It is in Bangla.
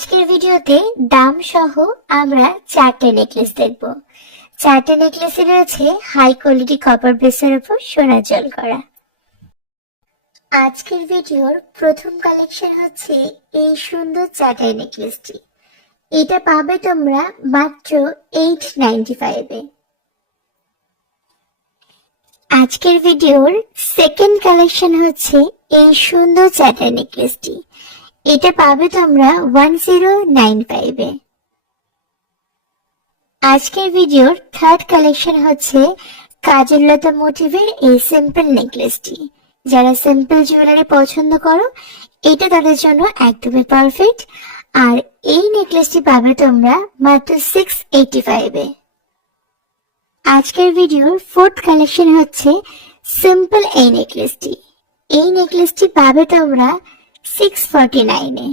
আজকের ভিডিওতে দাম সহ আমরা 4টে নেকলেস দেখব। 4টে নেকলেসে রয়েছে হাই কোয়ালিটি কপার বেসের উপর সোনা জল করা। আজকের ভিডিওর প্রথম কালেকশন হচ্ছে এই সুন্দর চাটাই নেকলেসটি। এটা পাবে তোমরা মাত্র 895 এ। আজকের ভিডিওর সেকেন্ড কালেকশন হচ্ছে এই সুন্দর চাটাই নেকলেসটি। এটা পাবে তোমরা 1095 এ। আজকের ভিডিওর থার্ড কালেকশন হচ্ছে কাজল লতা মোটিভের এই সিম্পল নেকলেসটি। যারা সিম্পল জুয়েলারি পছন্দ করো এটা তাদের জন্য একদমই পারফেক্ট। আর এই নেকলেসটি পাবে তোমরা মাত্র 685 এ। আজকের ভিডিওর ফোর্থ কালেকশন হচ্ছে সিম্পল এই নেকলেসটি। এই নেকলেসটি পাবে তোমরা 649 এ।